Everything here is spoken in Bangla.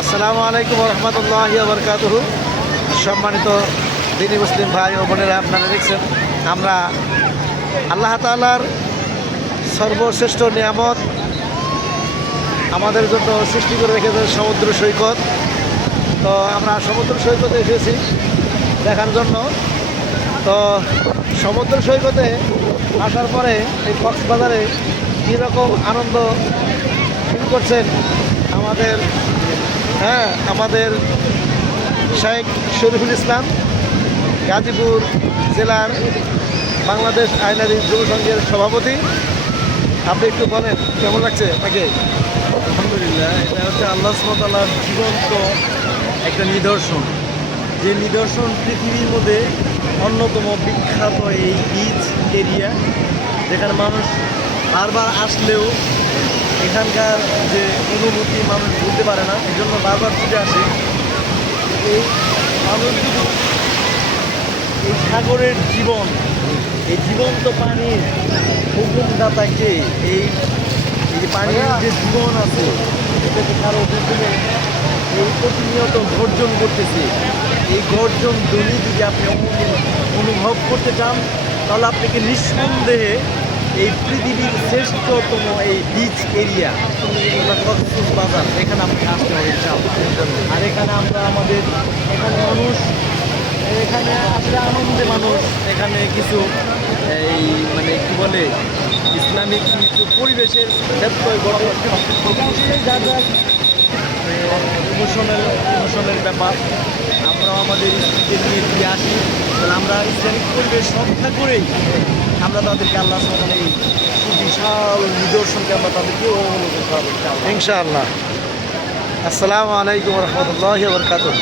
আসসালামু আলাইকুম রহমতুল্লাহি ওয়া বারাকাতুহু। সম্মানিত দিনী মুসলিম ভাই ও বোনেরা, আপনারা দেখছেন আমরা আল্লাহ তাআলার সর্বশ্রেষ্ঠ নিয়ামত আমাদের জন্য সৃষ্টি করে রেখেছে সমুদ্র সৈকত। তো আমরা সমুদ্র সৈকতে এসেছি দেখার জন্য। তো সমুদ্র সৈকতে আসার পরে এই কক্সবাজারে কীরকম আনন্দ ফিল করছেন আমাদের শেখ শরীফুল ইসলাম, গাজীপুর জেলার বাংলাদেশ আইনারি যুব সংঘের সভাপতি। আপনি একটু বলেন কেমন লাগছে আপনাকে? আলহামদুলিল্লাহ, এটা হচ্ছে আল্লাহ সুবহানাহু ওয়া তাআলার জীবন্ত একটা নিদর্শন। যে নিদর্শন পৃথিবীর মধ্যে অন্যতম বিখ্যাত এই বিচ এরিয়া, যেখানে মানুষ বারবার আসলেও এখানকার যে অনুভূতি মানুষ বুঝতে পারে না, এই জন্য বারবার ছুটে আসে। এই মানুষগুলো এই সাগরের জীবন, এই জীবন্ত পানির হুকুমদাতাকে এই যে পানির যে জীবন আছে এটাকে কারো পিছনে এই প্রতিনিয়ত গর্জন করতেছে। এই গর্জন ধ্বনি যদি আপনি অনুভব করতে চান, তাহলে আপনাকে নিঃসন্দেহে এই পৃথিবীর শ্রেষ্ঠতম এই বিচ এরিয়া কক্সবাজার, এখানে আপনি আসতে হবে ইনশাআল্লাহ। আর এখানে আমরা এখানে মানুষ, এখানে আসলে আনন্দে মানুষ, এখানে কিছু এই মানে কি বলে ইসলামিক কিছু পরিবেশের ক্ষেত্রে যা যা ইমোশনের ব্যাপার, আমরাও আমাদের স্ত্রীকে নিয়ে ফিরে আসি। তাহলে আমরা ইসলামিক পরিবেশ রক্ষা করেই আমরা তাদেরকে আল্লাহ সুবহানাহু এই বিশাল নিদর্শনকে আমরা তাদেরকে অবলোকন করাবো ইনশাআল্লাহ। আসসালামু আলাইকুম রহমতুল্লাহি ওয়া বারাকাতুহু।